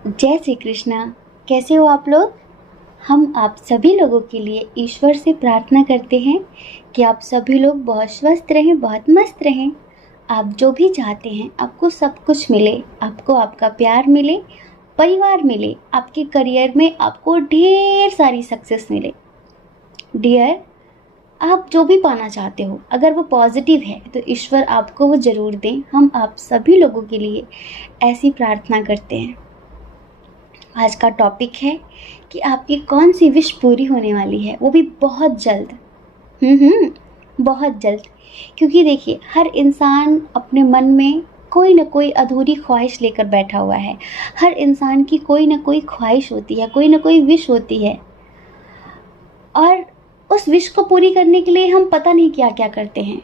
जय श्री कृष्णा। कैसे हो आप लोग? हम आप सभी लोगों के लिए ईश्वर से प्रार्थना करते हैं कि आप सभी लोग बहुत स्वस्थ रहें, बहुत मस्त रहें। आप जो भी चाहते हैं आपको सब कुछ मिले, आपको आपका प्यार मिले, परिवार मिले, आपके करियर में आपको ढेर सारी सक्सेस मिले। डियर, आप जो भी पाना चाहते हो अगर वो पॉजिटिव है तो ईश्वर आपको वो ज़रूर दें। हम आप सभी लोगों के लिए ऐसी प्रार्थना करते हैं। आज का टॉपिक है कि आपकी कौन सी विश पूरी होने वाली है, वो भी बहुत जल्द। बहुत जल्द। क्योंकि देखिए, हर इंसान अपने मन में कोई ना कोई अधूरी ख्वाहिश लेकर बैठा हुआ है। हर इंसान की कोई ना कोई ख्वाहिश होती है, कोई ना कोई विश होती है, और उस विश को पूरी करने के लिए हम पता नहीं क्या क्या करते हैं।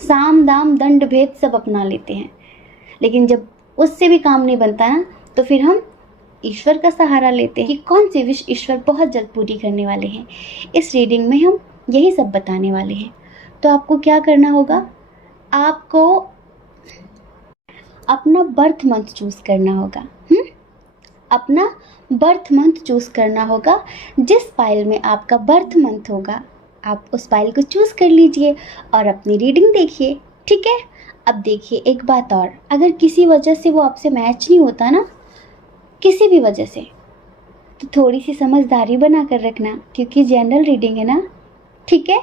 साम दाम दंड भेद सब अपना लेते हैं, लेकिन जब उससे भी काम नहीं बनता ना, तो फिर हम ईश्वर का सहारा लेते हैं कि कौन सी विश ईश्वर बहुत जल्द पूरी करने वाले हैं। इस रीडिंग में हम यही सब बताने वाले हैं। तो आपको क्या करना होगा? आपको अपना बर्थ मंथ चूज़ करना होगा। अपना बर्थ मंथ चूज़ करना होगा। जिस फाइल में आपका बर्थ मंथ होगा आप उस फाइल को चूज़ कर लीजिए और अपनी रीडिंग देखिए। ठीक है? अब देखिए एक बात और, अगर किसी वजह से वो आपसे मैच नहीं होता ना, किसी भी वजह से, तो थोड़ी सी समझदारी बना कर रखना, क्योंकि जनरल रीडिंग है ना। ठीक है?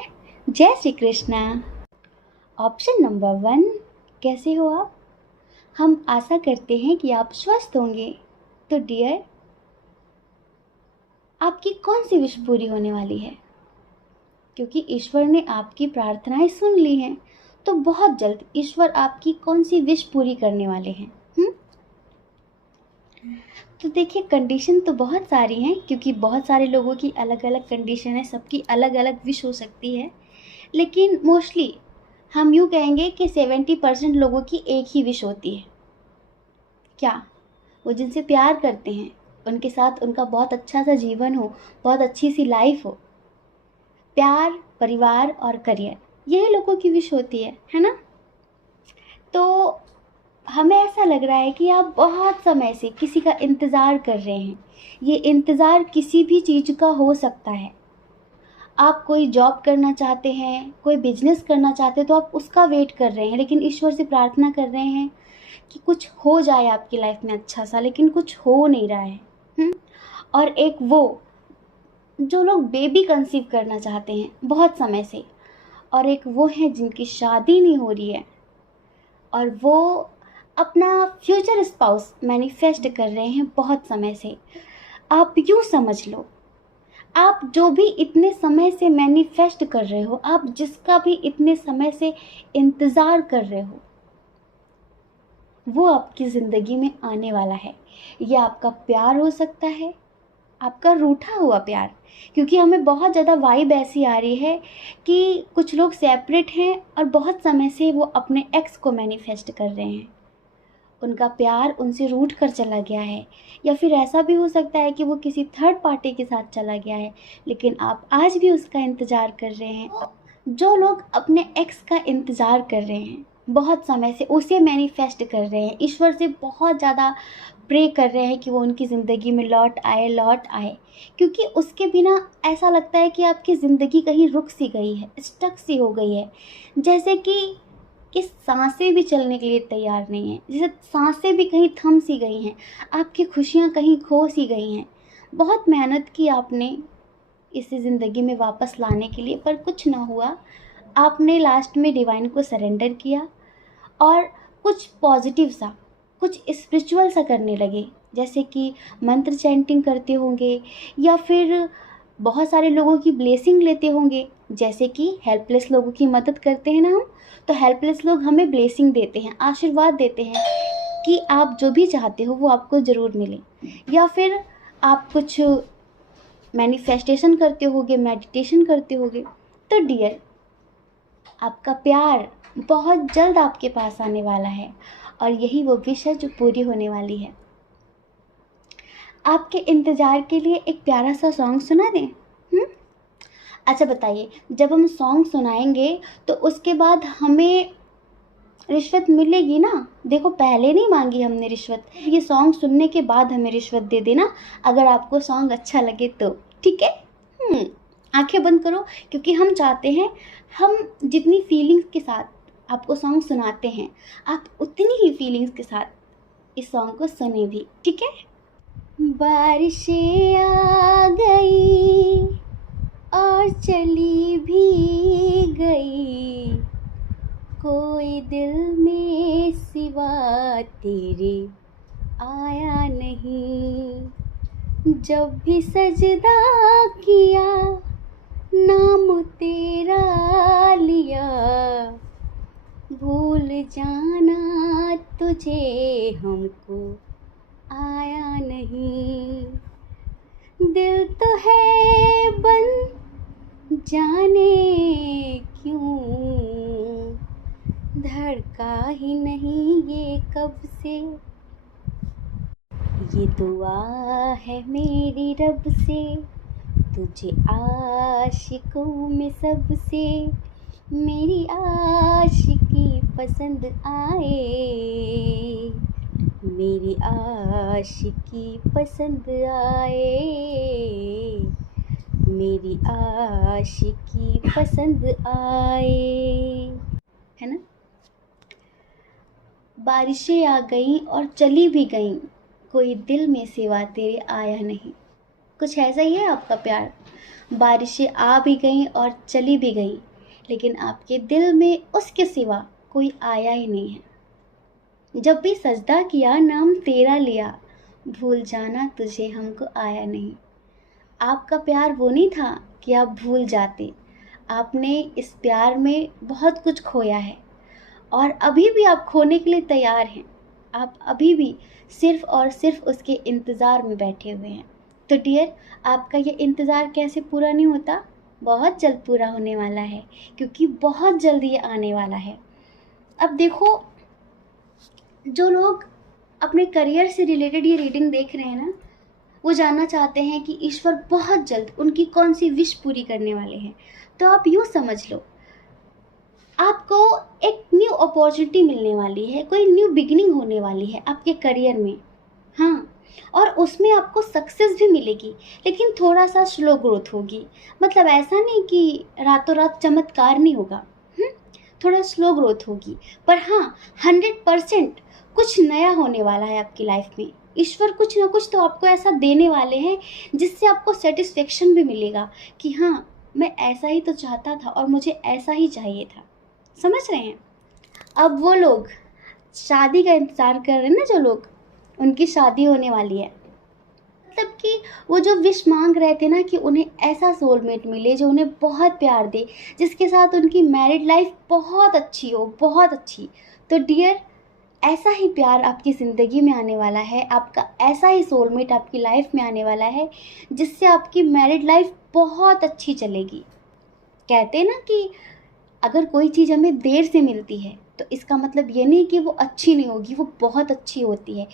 जय श्री कृष्णा। ऑप्शन नंबर 1, कैसे हो आप? हम आशा करते हैं कि आप स्वस्थ होंगे। तो डियर, आपकी कौन सी विश पूरी होने वाली है? क्योंकि ईश्वर ने आपकी प्रार्थनाएं सुन ली हैं, तो बहुत जल्द ईश्वर आपकी कौन सी विश पूरी करने वाले हैं। तो देखिए, कंडीशन तो बहुत सारी हैं, क्योंकि बहुत सारे लोगों की अलग अलग कंडीशन है, सबकी अलग अलग विश हो सकती है। लेकिन मोस्टली हम यूँ कहेंगे कि 70% लोगों की एक ही विश होती है। क्या? वो जिनसे प्यार करते हैं उनके साथ उनका बहुत अच्छा सा जीवन हो, बहुत अच्छी सी लाइफ हो। प्यार, परिवार और करियर, यही लोगों की विश होती है ना? तो हमें ऐसा लग रहा है कि आप बहुत समय से किसी का इंतज़ार कर रहे हैं। ये इंतज़ार किसी भी चीज़ का हो सकता है। आप कोई जॉब करना चाहते हैं, कोई बिजनेस करना चाहते हैं, तो आप उसका वेट कर रहे हैं, लेकिन ईश्वर से प्रार्थना कर रहे हैं कि कुछ हो जाए आपकी लाइफ में अच्छा सा, लेकिन कुछ हो नहीं रहा है। और एक वो जो लोग बेबी कंसीव करना चाहते हैं बहुत समय से, और एक वो हैं जिनकी शादी नहीं हो रही है, और वो अपना फ्यूचर स्पाउस मैनिफेस्ट कर रहे हैं बहुत समय से। आप यूँ समझ लो, आप जो भी इतने समय से मैनिफेस्ट कर रहे हो, आप जिसका भी इतने समय से इंतज़ार कर रहे हो, वो आपकी ज़िंदगी में आने वाला है। ये आपका प्यार हो सकता है, आपका रूठा हुआ प्यार, क्योंकि हमें बहुत ज़्यादा वाइब ऐसी आ रही है कि कुछ लोग सेपरेट हैं और बहुत समय से वो अपने एक्स को मैनिफेस्ट कर रहे हैं। उनका प्यार उनसे रूठ कर चला गया है, या फिर ऐसा भी हो सकता है कि वो किसी थर्ड पार्टी के साथ चला गया है, लेकिन आप आज भी उसका इंतज़ार कर रहे हैं। जो लोग अपने एक्स का इंतज़ार कर रहे हैं बहुत समय से, उसे मैनिफेस्ट कर रहे हैं, ईश्वर से बहुत ज़्यादा प्रे कर रहे हैं कि वो उनकी ज़िंदगी में लौट आए, लौट आए, क्योंकि उसके बिना ऐसा लगता है कि आपकी ज़िंदगी कहीं रुक सी गई है, स्टक सी हो गई है, जैसे कि सांसें भी चलने के लिए तैयार नहीं है, जैसे सांसें भी कहीं थम सी गई हैं, आपकी खुशियाँ कहीं खो सी गई हैं। बहुत मेहनत की आपने इसे ज़िंदगी में वापस लाने के लिए, पर कुछ ना हुआ। आपने लास्ट में डिवाइन को सरेंडर किया और कुछ पॉजिटिव सा, कुछ स्पिरिचुअल सा करने लगे, जैसे कि मंत्र चैंटिंग करते होंगे, या फिर बहुत सारे लोगों की ब्लेसिंग लेते होंगे। जैसे कि हेल्पलेस लोगों की मदद करते हैं ना हम, तो हेल्पलेस लोग हमें ब्लेसिंग देते हैं, आशीर्वाद देते हैं कि आप जो भी चाहते हो वो आपको ज़रूर मिले। या फिर आप कुछ मैनिफेस्टेशन करते होगे, मेडिटेशन करते होगे। तो डियर, आपका प्यार बहुत जल्द आपके पास आने वाला है, और यही वो विश है जो पूरी होने वाली है। आपके इंतज़ार के लिए एक प्यारा सा सॉन्ग सुना दें? अच्छा बताइए, जब हम सॉन्ग सुनाएंगे तो उसके बाद हमें रिश्वत मिलेगी ना। देखो पहले नहीं मांगी हमने रिश्वत, ये सॉन्ग सुनने के बाद हमें रिश्वत दे देना अगर आपको सॉन्ग अच्छा लगे तो, ठीक है। आंखें बंद करो, क्योंकि हम चाहते हैं हम जितनी फीलिंग्स के साथ आपको सॉन्ग सुनाते हैं, आप उतनी ही फीलिंग्स के साथ इस सॉन्ग को सुने भी, ठीक है। बारिशें आ गई और चली भी गई, कोई दिल में सिवा तेरे आया नहीं। जब भी सजदा किया नाम तेरा लिया, भूल जाना तुझे हमको आया नहीं। दिल तो है बन जाने क्यों, धड़का ही नहीं ये कब से, ये दुआ है मेरी रब से, तुझे आशिकों में सबसे मेरी आशिकी पसंद आए, मेरी आशिकी पसंद आए, मेरी आशिकी पसंद आए, है ना। बारिशें आ गईं और चली भी गईं, कोई दिल में सिवा तेरे आया नहीं। कुछ ऐसा ही है आपका प्यार, बारिशें आ भी गईं और चली भी गईं, लेकिन आपके दिल में उसके सिवा कोई आया ही नहीं है। जब भी सजदा किया नाम तेरा लिया, भूल जाना तुझे हमको आया नहीं। आपका प्यार वो नहीं था कि आप भूल जाते, आपने इस प्यार में बहुत कुछ खोया है और अभी भी आप खोने के लिए तैयार हैं। आप अभी भी सिर्फ़ और सिर्फ उसके इंतज़ार में बैठे हुए हैं। तो डियर, आपका ये इंतज़ार कैसे पूरा नहीं होता, बहुत जल्द पूरा होने वाला है, क्योंकि बहुत जल्द ये आने वाला है। अब देखो, जो लोग अपने करियर से रिलेटेड ये रीडिंग देख रहे हैं ना, वो जानना चाहते हैं कि ईश्वर बहुत जल्द उनकी कौन सी विश पूरी करने वाले हैं। तो आप यूँ समझ लो, आपको एक न्यू अपॉर्चुनिटी मिलने वाली है, कोई न्यू बिगिनिंग होने वाली है आपके करियर में। हाँ, और उसमें आपको सक्सेस भी मिलेगी, लेकिन थोड़ा सा स्लो ग्रोथ होगी। मतलब ऐसा नहीं कि रातों रात चमत्कार नहीं होगा, थोड़ा स्लो ग्रोथ होगी, पर हाँ 100% कुछ नया होने वाला है आपकी लाइफ में। ईश्वर कुछ ना कुछ तो आपको ऐसा देने वाले हैं जिससे आपको सेटिस्फेक्शन भी मिलेगा कि हाँ, मैं ऐसा ही तो चाहता था और मुझे ऐसा ही चाहिए था। समझ रहे हैं। अब वो लोग शादी का इंतज़ार कर रहे हैं ना, जो लोग, उनकी शादी होने वाली है। मतलब कि वो जो विश मांग रहे थे ना कि उन्हें ऐसा सोलमेट मिले जो उन्हें बहुत प्यार दे, जिसके साथ उनकी मैरिड लाइफ बहुत अच्छी हो, बहुत अच्छी। तो डियर, ऐसा ही प्यार आपकी ज़िंदगी में आने वाला है, आपका ऐसा ही सोलमेट आपकी लाइफ में आने वाला है जिससे आपकी मैरिड लाइफ बहुत अच्छी चलेगी। कहते हैं ना कि अगर कोई चीज़ हमें देर से मिलती है तो इसका मतलब ये नहीं कि वो अच्छी नहीं होगी, वो बहुत अच्छी होती है।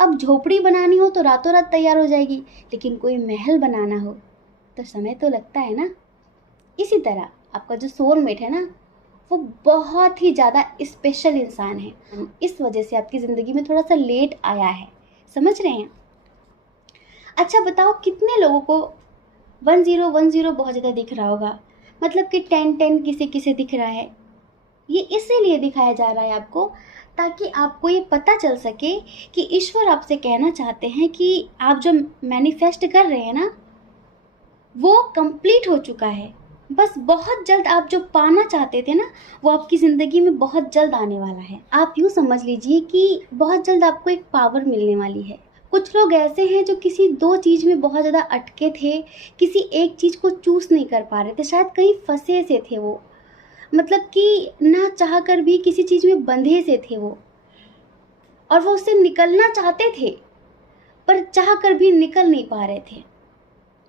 अब झोपड़ी बनानी हो तो रातों रात तैयार हो जाएगी, लेकिन कोई महल बनाना हो तो समय तो लगता है ना। इसी तरह आपका जो सोलमेट है ना, वो बहुत ही ज़्यादा स्पेशल इंसान है, इस वजह से आपकी ज़िंदगी में थोड़ा सा लेट आया है। समझ रहे हैं। अच्छा बताओ, कितने लोगों को 1010 बहुत ज़्यादा दिख रहा होगा, मतलब कि 1010 किसे किसे दिख रहा है। ये इसीलिए दिखाया जा रहा है आपको, ताकि आपको ये पता चल सके कि ईश्वर आपसे कहना चाहते हैं कि आप जो मैनिफेस्ट कर रहे हैं ना, वो कंप्लीट हो चुका है। बस बहुत जल्द आप जो पाना चाहते थे ना, वो आपकी ज़िंदगी में बहुत जल्द आने वाला है। आप यूँ समझ लीजिए कि बहुत जल्द आपको एक पावर मिलने वाली है। कुछ लोग ऐसे हैं जो किसी दो चीज़ में बहुत ज़्यादा अटके थे, किसी एक चीज़ को चूज़ नहीं कर पा रहे थे, शायद कहीं फंसे से थे वो, मतलब कि ना चाह कर भी किसी चीज़ में बंधे से थे वो, और वो उससे निकलना चाहते थे पर चाह कर भी निकल नहीं पा रहे थे,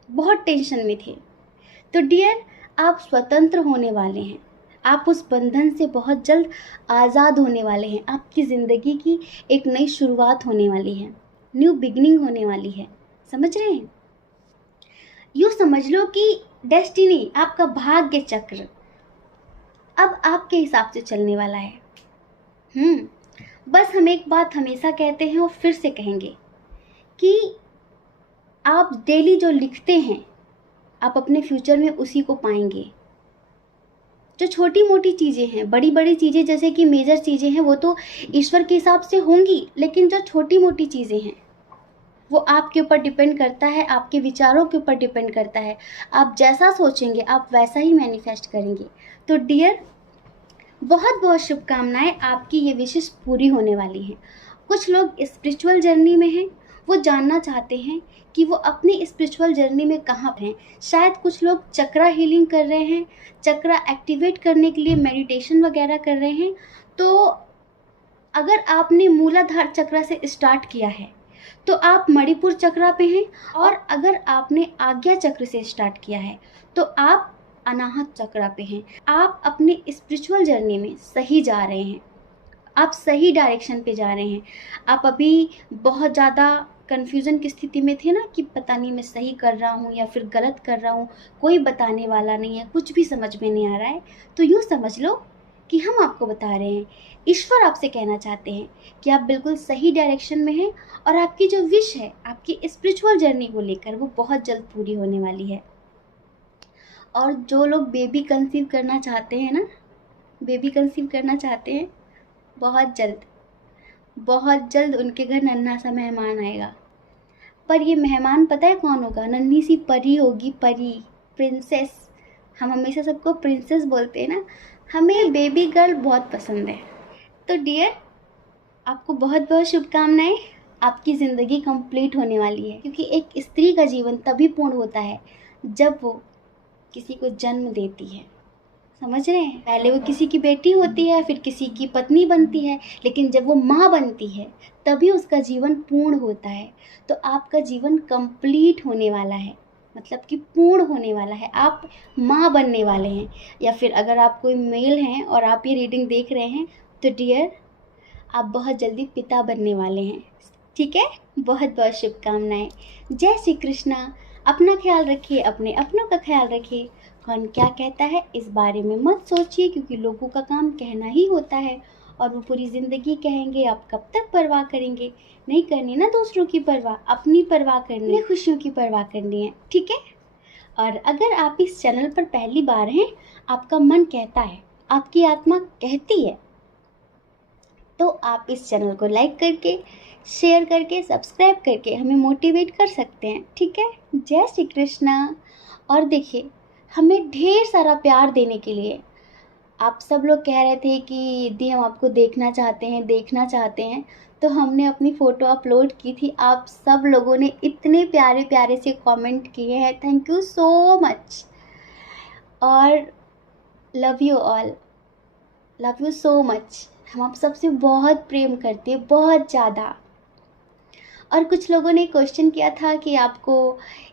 बहुत टेंशन में थे। तो डियर, आप स्वतंत्र होने वाले हैं, आप उस बंधन से बहुत जल्द आज़ाद होने वाले हैं। आपकी ज़िंदगी की एक नई शुरुआत होने वाली है, न्यू बिगनिंग होने वाली है। समझ रहे हैं। यूँ समझ लो कि डेस्टिनी, आपका भाग्य चक्र अब आपके हिसाब से चलने वाला है। बस हम एक बात हमेशा कहते हैं और फिर से कहेंगे कि आप डेली जो लिखते हैं आप अपने फ्यूचर में उसी को पाएंगे। जो छोटी मोटी चीज़ें हैं, बड़ी बड़ी चीज़ें जैसे कि मेजर चीज़ें हैं वो तो ईश्वर के हिसाब से होंगी, लेकिन जो छोटी मोटी चीज़ें हैं वो आपके ऊपर डिपेंड करता है, आपके विचारों के ऊपर डिपेंड करता है। आप जैसा सोचेंगे आप वैसा ही मैनिफेस्ट करेंगे। तो डियर, बहुत बहुत शुभकामनाएं, आपकी ये विशेष पूरी होने वाली हैं। कुछ लोग स्पिरिचुअल जर्नी में हैं, वो जानना चाहते हैं कि वो अपनी स्पिरिचुअल जर्नी में कहाँ पर हैं। शायद कुछ लोग चक्रा हीलिंग कर रहे हैं, चक्रा एक्टिवेट करने के लिए मेडिटेशन वगैरह कर रहे हैं। तो अगर आपने मूलाधार चक्रा से स्टार्ट किया है तो आप मणिपुर चक्रा पे हैं, और अगर आपने आज्ञा चक्र से स्टार्ट किया है तो आप अनाहत चक्रा पे हैं। आप अपने स्पिरिचुअल जर्नी में सही जा रहे हैं, आप सही डायरेक्शन पे जा रहे हैं। आप अभी बहुत ज़्यादा कन्फ्यूज़न की स्थिति में थे ना कि पता नहीं मैं सही कर रहा हूँ या फिर गलत कर रहा हूँ, कोई बताने वाला नहीं है, कुछ भी समझ में नहीं आ रहा है। तो यूँ समझ लो कि हम आपको बता रहे हैं, ईश्वर आपसे कहना चाहते हैं कि आप बिल्कुल सही डायरेक्शन में हैं, और आपकी जो विश है आपकी स्पिरिचुअल जर्नी को लेकर वो बहुत जल्द पूरी होने वाली है। और जो लोग बेबी कंसीव करना चाहते हैं ना, बेबी कंसीव करना चाहते हैं, बहुत जल्द उनके घर नन्हा सा मेहमान आएगा। पर ये मेहमान पता है कौन होगा? नन्ही सी परी होगी, परी, प्रिंसेस। हम हमेशा सबको प्रिंसेस बोलते हैं ना, हमें बेबी गर्ल बहुत पसंद है। तो डियर, आपको बहुत बहुत शुभकामनाएं, आपकी ज़िंदगी कंप्लीट होने वाली है। क्योंकि एक स्त्री का जीवन तभी पूर्ण होता है जब वो किसी को जन्म देती है। समझ रहे हैं? पहले वो किसी की बेटी होती है, फिर किसी की पत्नी बनती है, लेकिन जब वो माँ बनती है तभी उसका जीवन पूर्ण होता है। तो आपका जीवन कंप्लीट होने वाला है, मतलब कि पूर्ण होने वाला है। आप माँ बनने वाले हैं। या फिर अगर आप कोई मेल हैं और आप ये रीडिंग देख रहे हैं तो डियर, आप बहुत जल्दी पिता बनने वाले हैं। ठीक है? बहुत बहुत शुभकामनाएं। जय श्री कृष्णा। अपना ख्याल रखिए, अपने अपनों का ख्याल रखिए। कौन क्या कहता है इस बारे में मत सोचिए, क्योंकि लोगों का काम कहना ही होता है और वो पूरी ज़िंदगी कहेंगे। आप कब तक परवाह करेंगे? नहीं करनी ना दूसरों की परवाह, अपनी परवाह करनी है, खुशियों की परवाह करनी है। ठीक है? और अगर आप इस चैनल पर पहली बार हैं, आपका मन कहता है, आपकी आत्मा कहती है, तो आप इस चैनल को लाइक करके, शेयर करके, सब्सक्राइब करके हमें मोटिवेट कर सकते हैं। ठीक है? जय श्री कृष्णा। और देखिए, हमें ढेर सारा प्यार देने के लिए आप सब लोग कह रहे थे कि दी हम आपको देखना चाहते हैं, तो हमने अपनी फ़ोटो अपलोड की थी। आप सब लोगों ने इतने प्यारे प्यारे से कमेंट किए हैं, थैंक यू सो मच। और love you all, love you so much. हम आप सबसे बहुत प्रेम करते हैं, बहुत ज़्यादा। और कुछ लोगों ने क्वेश्चन किया था कि आपको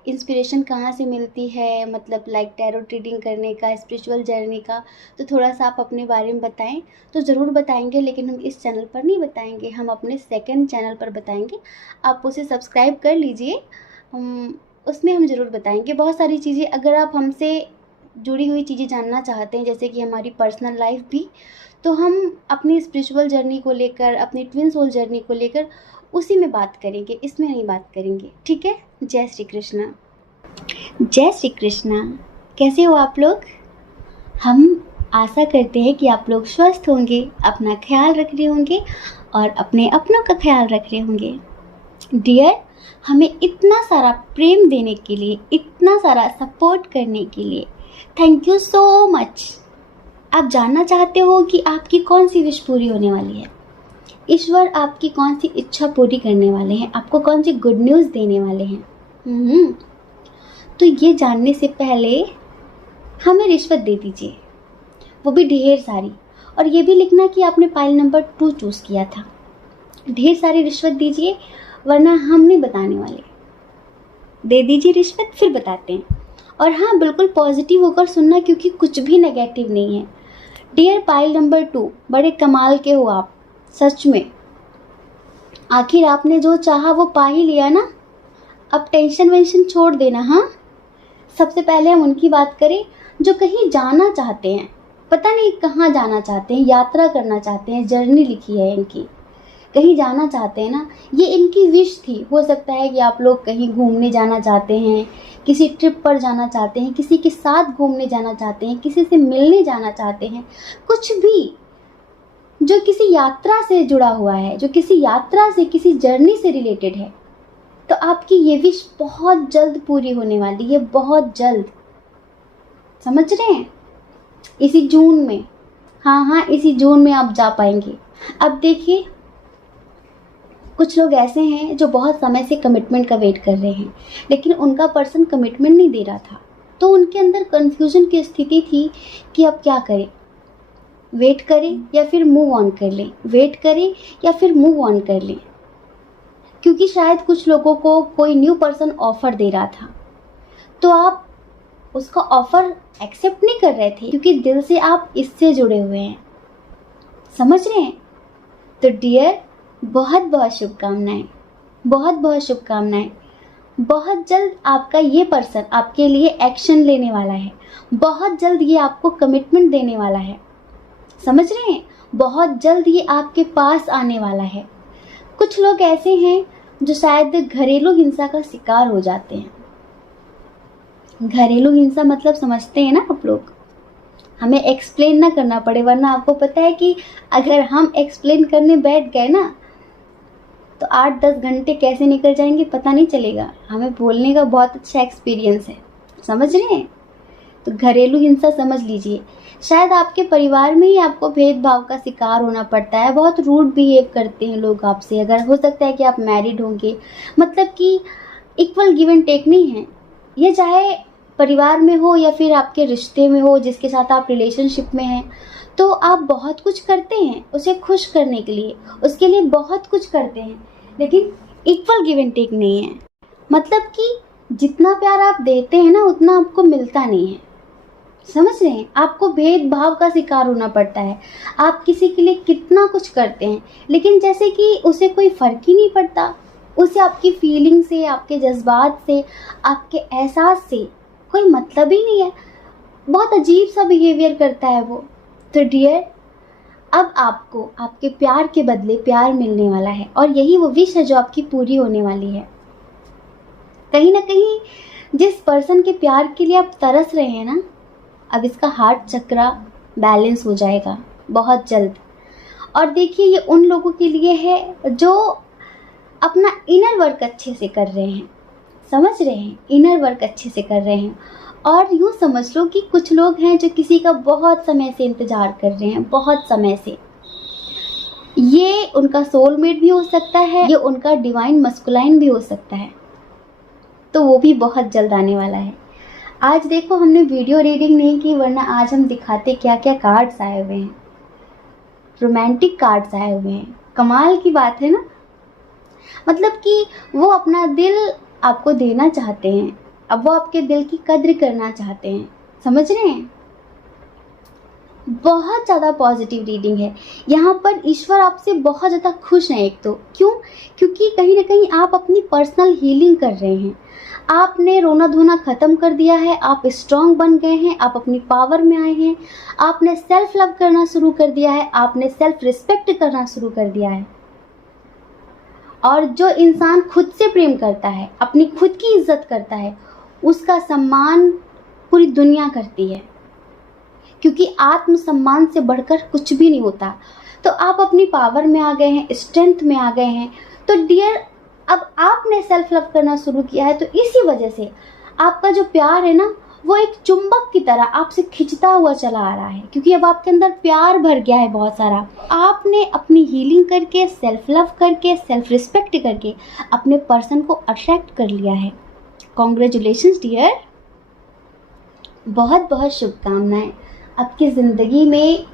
इंस्पिरेशन कहाँ से मिलती है, मतलब लाइक टैरो रीडिंग करने का, स्पिरिचुअल जर्नी का। तो थोड़ा सा आप अपने बारे में बताएं। तो ज़रूर बताएंगे, लेकिन हम इस चैनल पर नहीं बताएंगे, हम अपने सेकंड चैनल पर बताएंगे। आप उसे सब्सक्राइब कर लीजिए, उसमें हम ज़रूर बताएंगे बहुत सारी चीज़ें। अगर आप हमसे जुड़ी हुई चीज़ें जानना चाहते हैं, जैसे कि हमारी पर्सनल लाइफ भी, तो हम अपनी स्पिरिचुअल जर्नी को लेकर, अपनी ट्विन सोल जर्नी को लेकर उसी में बात करेंगे, इसमें नहीं बात करेंगे। ठीक है? जय श्री कृष्णा। जय श्री कृष्णा। कैसे हो आप लोग? हम आशा करते हैं कि आप लोग स्वस्थ होंगे, अपना ख्याल रख रहे होंगे और अपने अपनों का ख्याल रख रहे होंगे। डियर, हमें इतना सारा प्रेम देने के लिए, इतना सारा सपोर्ट करने के लिए थैंक यू सो मच। आप जानना चाहते हो कि आपकी कौन सी विश पूरी होने वाली है? ईश्वर आपकी कौन सी इच्छा पूरी करने वाले हैं? आपको कौन सी गुड न्यूज़ देने वाले हैं? तो ये जानने से पहले हमें रिश्वत दे दीजिए, वो भी ढेर सारी। और ये भी लिखना कि आपने पाइल नंबर 2 चूज़ किया था। ढेर सारी रिश्वत दीजिए, वरना हम नहीं बताने वाले। दे दीजिए रिश्वत, फिर बताते हैं। और हाँ, बिल्कुल पॉजिटिव होकर सुनना, क्योंकि कुछ भी नेगेटिव नहीं है। डियर पाइल नंबर 2, बड़े कमाल के हो आप, सच में। आखिर आपने जो चाहा वो पा ही लिया ना। अब टेंशन वेंशन छोड़ देना। हाँ, सबसे पहले हम उनकी बात करें जो कहीं जाना चाहते हैं, पता नहीं कहाँ जाना चाहते हैं, यात्रा करना चाहते हैं, जर्नी लिखी है इनकी, कहीं जाना चाहते हैं ना, ये इनकी विश थी। हो सकता है कि आप लोग कहीं घूमने जाना चाहते हैं, किसी ट्रिप पर जाना चाहते हैं, किसी के साथ घूमने जाना चाहते हैं, किसी से मिलने जाना चाहते हैं, कुछ भी जो किसी यात्रा से जुड़ा हुआ है, जो किसी यात्रा से, किसी जर्नी से रिलेटेड है, तो आपकी ये विश बहुत जल्द पूरी होने वाली है, बहुत जल्द। समझ रहे हैं? इसी जून में, हाँ, इसी जून में आप जा पाएंगे। अब देखिए, कुछ लोग ऐसे हैं जो बहुत समय से कमिटमेंट का वेट कर रहे हैं, लेकिन उनका पर्सन कमिटमेंट नहीं दे रहा था, तो उनके अंदर कन्फ्यूजन की स्थिति थी कि अब क्या करें, वेट करें या फिर मूव ऑन कर लें, वेट करें या फिर मूव ऑन कर लें। क्योंकि शायद कुछ लोगों को कोई न्यू पर्सन ऑफर दे रहा था, तो आप उसका ऑफर एक्सेप्ट नहीं कर रहे थे, क्योंकि दिल से आप इससे जुड़े हुए हैं। समझ रहे हैं? तो डियर, बहुत बहुत शुभकामनाएं, बहुत बहुत शुभकामनाएं। बहुत जल्द आपका ये पर्सन आपके लिए एक्शन लेने वाला है, बहुत जल्द ये आपको कमिटमेंट देने वाला है। समझ रहे हैं? बहुत जल्द ये आपके पास आने वाला है। कुछ लोग ऐसे हैं जो शायद घरेलू हिंसा का शिकार हो जाते हैं। घरेलू हिंसा मतलब समझते हैं ना आप लोग? हमें एक्सप्लेन ना करना पड़े, वरना आपको पता है कि अगर हम एक्सप्लेन करने बैठ गए ना तो 8-10 घंटे कैसे निकल जाएंगे पता नहीं चलेगा। हमें बोलने का बहुत अच्छा एक्सपीरियंस है। समझ रहे हैं? तो घरेलू हिंसा समझ लीजिए, शायद आपके परिवार में ही आपको भेदभाव का शिकार होना पड़ता है, बहुत रूड बिहेव करते हैं लोग आपसे। अगर हो सकता है कि आप मैरिड होंगे, मतलब कि इक्वल गिव एंड टेक नहीं है, ये चाहे परिवार में हो या फिर आपके रिश्ते में हो जिसके साथ आप रिलेशनशिप में हैं, तो आप बहुत कुछ करते हैं उसे खुश करने के लिए, उसके लिए बहुत कुछ करते हैं, लेकिन इक्वल गिव एंड टेक नहीं है। मतलब कि जितना प्यार आप देते हैं ना उतना आपको मिलता नहीं है। समझ रहे हैं? आपको भेदभाव का शिकार होना पड़ता है। आप किसी के लिए कितना कुछ करते हैं, लेकिन जैसे कि उसे कोई फ़र्क ही नहीं पड़ता, उसे आपकी फीलिंग से, आपके जज्बात से, आपके एहसास से कोई मतलब ही नहीं है। बहुत अजीब सा बिहेवियर करता है वो। तो डियर, अब आपको आपके प्यार के बदले प्यार मिलने वाला है, और यही वो विश है जो आपकी पूरी होने वाली है। कहीं ना कहीं जिस पर्सन के प्यार के लिए आप तरस रहे हैं ना, अब इसका हार्ट चक्रा बैलेंस हो जाएगा बहुत जल्द। और देखिए, ये उन लोगों के लिए है जो अपना इनर वर्क अच्छे से कर रहे हैं। समझ रहे हैं? इनर वर्क अच्छे से कर रहे हैं। और यूँ समझ लो कि कुछ लोग हैं जो किसी का बहुत समय से इंतज़ार कर रहे हैं, बहुत समय से। ये उनका सोलमेट भी हो सकता है, ये उनका डिवाइन मस्कुलाइन भी हो सकता है, तो वो भी बहुत जल्द आने वाला है। आज देखो, हमने वीडियो रीडिंग नहीं की, वरना आज हम दिखाते क्या क्या कार्ड्स आए हुए हैं। रोमांटिक कार्ड्स आए हुए हैं। कमाल की बात है ना? मतलब कि वो अपना दिल आपको देना चाहते हैं, अब वो आपके दिल की कद्र करना चाहते हैं। समझ रहे हैं? बहुत ज़्यादा पॉजिटिव रीडिंग है यहाँ पर। ईश्वर आपसे बहुत ज़्यादा खुश हैं। एक तो क्यों? क्योंकि कहीं ना कहीं आप अपनी पर्सनल हीलिंग कर रहे हैं। आपने रोना धोना ख़त्म कर दिया है, आप स्ट्रांग बन गए हैं, आप अपनी पावर में आए हैं, आपने सेल्फ लव करना शुरू कर दिया है, आपने सेल्फ रिस्पेक्ट करना शुरू कर दिया है। और जो इंसान खुद से प्रेम करता है, अपनी खुद की इज्जत करता है, उसका सम्मान पूरी दुनिया करती है, क्योंकि आत्मसम्मान से बढ़कर कुछ भी नहीं होता। तो आप अपनी पावर में आ गए हैं, स्ट्रेंथ में आ गए हैं। तो डियर, अब आपने सेल्फ लव करना शुरू किया है, तो इसी वजह से आपका जो प्यार है ना, वो एक चुंबक की तरह आपसे खिंचता हुआ चला आ रहा है, क्योंकि अब आपके अंदर प्यार भर गया है बहुत सारा। आपने अपनी हीलिंग करके, सेल्फ लव करके, सेल्फ रिस्पेक्ट करके अपने पर्सन को अट्रैक्ट कर लिया है। कॉन्ग्रेचुलेशंस डियर, बहुत बहुत शुभकामनाएं। आपकी ज़िंदगी में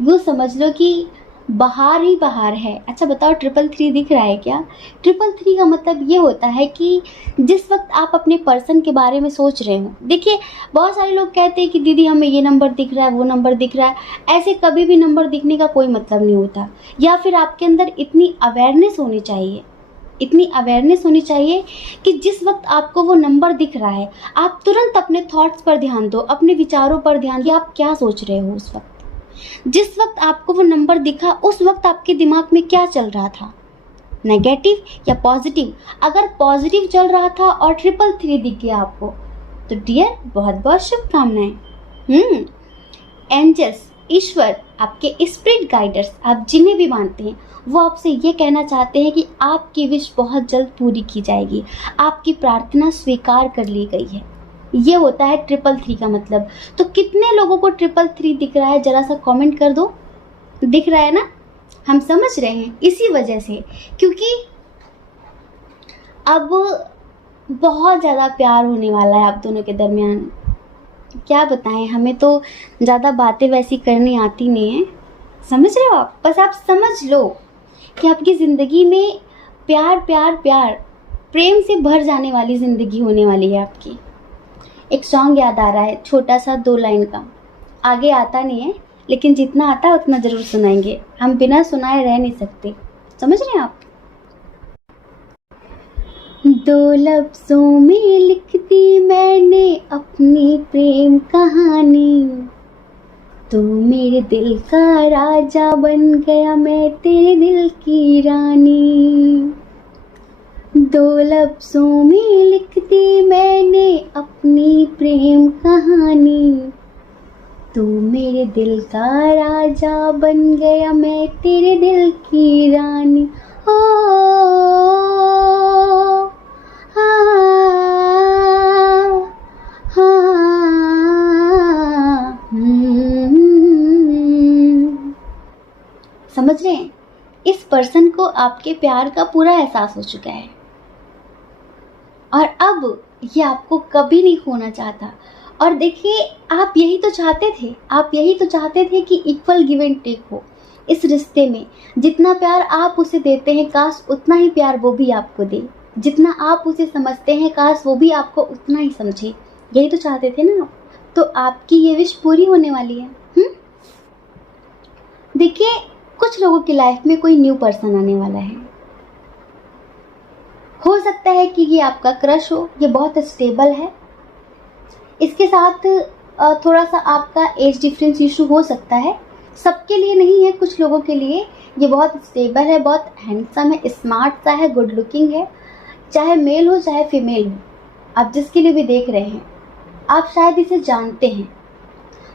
यूँ समझ लो कि बाहर ही बाहर है। अच्छा बताओ, 333 दिख रहा है क्या? 333 का मतलब ये होता है कि जिस वक्त आप अपने पर्सन के बारे में सोच रहे हो, देखिए बहुत सारे लोग कहते हैं कि दीदी हमें ये नंबर दिख रहा है, वो नंबर दिख रहा है। ऐसे कभी भी नंबर दिखने का कोई मतलब नहीं होता, या फिर आपके अंदर इतनी अवेयरनेस होनी चाहिए। इतनी अवेयरनेस होनी चाहिए कि जिस वक्त आपको वो नंबर दिख रहा है, आप तुरंत अपने थॉट्स पर ध्यान दो, अपने विचारों पर ध्यान दो, आप क्या सोच रहे हो उस वक्त। जिस वक्त आपको वो नंबर दिखा, उस वक्त आपके दिमाग में क्या चल रहा था, नेगेटिव या पॉजिटिव। अगर पॉजिटिव चल रहा था और 333 दिख गया आपको, तो डियर बहुत बहुत शुभकामनाएं। एंजल्स, ईश्वर, आपके स्पिरिट गाइडर्स, आप जिन्हें भी मानते हैं, वो आपसे ये कहना चाहते हैं कि आपकी विश बहुत जल्द पूरी की जाएगी, आपकी प्रार्थना स्वीकार कर ली गई है। ये होता है 333 का मतलब। तो कितने लोगों को 333 दिख रहा है, जरा सा कमेंट कर दो। दिख रहा है ना? हम समझ रहे हैं इसी वजह से, क्योंकि अब बहुत ज़्यादा प्यार होने वाला है आप दोनों के दरमियान। क्या बताएं, हमें तो ज़्यादा बातें वैसी करनी आती नहीं है, समझ रहे हो आप? बस आप समझ लो कि आपकी ज़िंदगी में प्यार प्यार प्यार, प्रेम से भर जाने वाली ज़िंदगी होने वाली है आपकी। एक सॉन्ग याद आ रहा है, छोटा सा 2 लाइन का, आगे आता नहीं है, लेकिन जितना आता है उतना ज़रूर सुनाएंगे। हम बिना सुनाए रह नहीं सकते, समझ रहे हैं आप? 2 लफ्ज़ों में लिख दी मैंने अपनी प्रेम कहानी, तू मेरे दिल का राजा बन गया, मैं तेरे दिल की रानी। 2 लफ्ज़ों में लिख दी मैंने अपनी प्रेम कहानी, तू मेरे दिल का राजा बन गया, मैं तेरे दिल की रानी। हो समझ रहे हैं? इस पर्सन को आपके प्यार का पूरा एहसास हो चुका है और अब ये आपको कभी नहीं खोना चाहता। और देखिए, आप यही तो चाहते थे, आप यही तो चाहते थे कि इक्वल गिव एंड टेक हो इस रिश्ते में। जितना प्यार आप उसे देते हैं, काश उतना ही प्यार वो भी आपको दे। जितना आप उसे समझते हैं, काश वो भी आपको उतना ही समझे। यही तो चाहते थे ना आप? तो आपकी ये विश पूरी होने वाली है। देखिए, कुछ लोगों की लाइफ में कोई न्यू पर्सन आने वाला है। हो सकता है कि ये आपका क्रश हो, ये बहुत स्टेबल है। इसके साथ थोड़ा सा आपका एज डिफरेंस इशू हो सकता है, सबके लिए नहीं है, कुछ लोगों के लिए। ये बहुत स्टेबल है, बहुत हैंडसम है, स्मार्ट सा है, गुड लुकिंग है, चाहे मेल हो चाहे फीमेल हो। आप जिसके लिए भी देख रहे हैं, आप शायद इसे जानते हैं।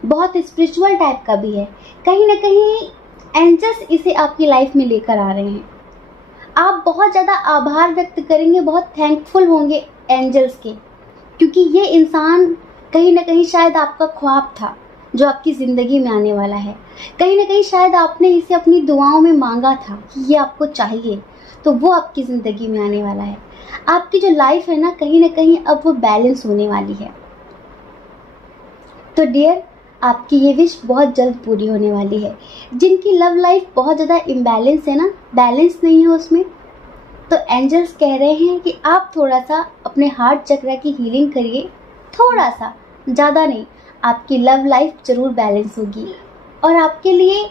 बहुत स्पिरिचुअल टाइप का भी है, कहीं ना कहीं एंजल्स इसे आपकी लाइफ में लेकर आ रहे हैं। आप बहुत ज़्यादा आभार व्यक्त करेंगे, बहुत थैंकफुल होंगे एंजल्स के, क्योंकि ये इंसान कहीं ना कहीं शायद आपका ख्वाब था जो आपकी ज़िंदगी में आने वाला है। कहीं ना कहीं शायद आपने इसे अपनी दुआओं में मांगा था कि ये आपको चाहिए, तो वो आपकी ज़िंदगी में आने वाला है। आपकी जो लाइफ है ना कहीं अब वो बैलेंस होने वाली है। तो डियर, आपकी ये विश बहुत जल्द पूरी होने वाली है। जिनकी लव लाइफ बहुत ज़्यादा इम्बैलेंस है ना, बैलेंस नहीं है उसमें, तो एंजल्स कह रहे हैं कि आप थोड़ा सा अपने हार्ट चक्र की हीलिंग करिए, थोड़ा सा, ज़्यादा नहीं। आपकी लव लाइफ ज़रूर बैलेंस होगी और आपके लिए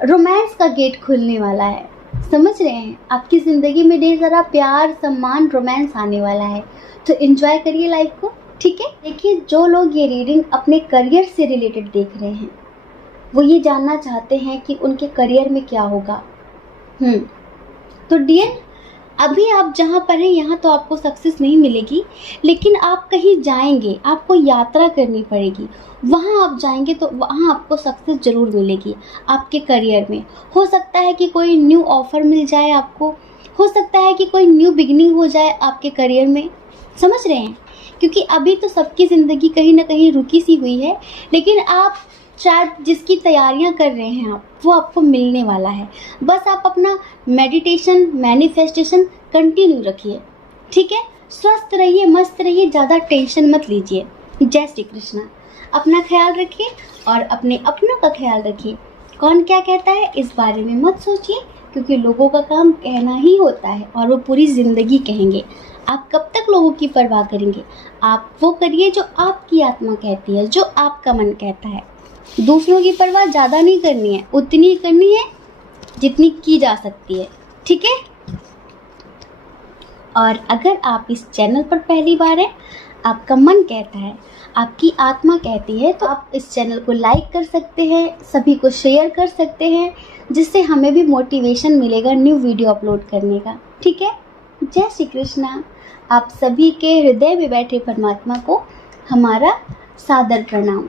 रोमांस का गेट खुलने वाला है। समझ रहे हैं? आपकी ज़िंदगी में ढेर सारा प्यार, सम्मान, रोमांस आने वाला है। तो एंजॉय करिए लाइफ को, ठीक है? देखिए, जो लोग ये रीडिंग अपने करियर से रिलेटेड देख रहे हैं, वो ये जानना चाहते हैं कि उनके करियर में क्या होगा। तो डियर, अभी आप जहाँ पर हैं यहाँ तो आपको सक्सेस नहीं मिलेगी, लेकिन आप कहीं जाएंगे, आपको यात्रा करनी पड़ेगी। वहाँ आप जाएंगे तो वहाँ आपको सक्सेस ज़रूर मिलेगी आपके करियर में। हो सकता है कि कोई न्यू ऑफ़र मिल जाए आपको, हो सकता है कि कोई न्यू बिगिनिंग हो जाए आपके करियर में। समझ रहे हैं? क्योंकि अभी तो सबकी ज़िंदगी कहीं ना कहीं रुकी सी हुई है, लेकिन आप शायद जिसकी तैयारियां कर रहे हैं आप, वो आपको मिलने वाला है। बस आप अपना मेडिटेशन, मैनिफेस्टेशन कंटिन्यू रखिए, ठीक है? स्वस्थ रहिए, मस्त रहिए, ज़्यादा टेंशन मत लीजिए। जय श्री कृष्णा। अपना ख्याल रखिए और अपने अपनों का ख्याल रखिए। कौन क्या कहता है इस बारे में मत सोचिए, क्योंकि लोगों का काम कहना ही होता है और वो पूरी ज़िंदगी कहेंगे। आप कब तक लोगों की परवाह करेंगे? आप वो करिए जो आपकी आत्मा कहती है, जो आपका मन कहता है। दूसरों की परवाह ज़्यादा नहीं करनी है, उतनी करनी है जितनी की जा सकती है, ठीक है? और अगर आप इस चैनल पर पहली बार हैं, आपका मन कहता है, आपकी आत्मा कहती है, तो आप इस चैनल को लाइक कर सकते हैं, सभी को शेयर कर सकते हैं, जिससे हमें भी मोटिवेशन मिलेगा न्यू वीडियो अपलोड करने का। ठीक है। जय श्री कृष्णा। आप सभी के हृदय में बैठे परमात्मा को हमारा सादर प्रणाम।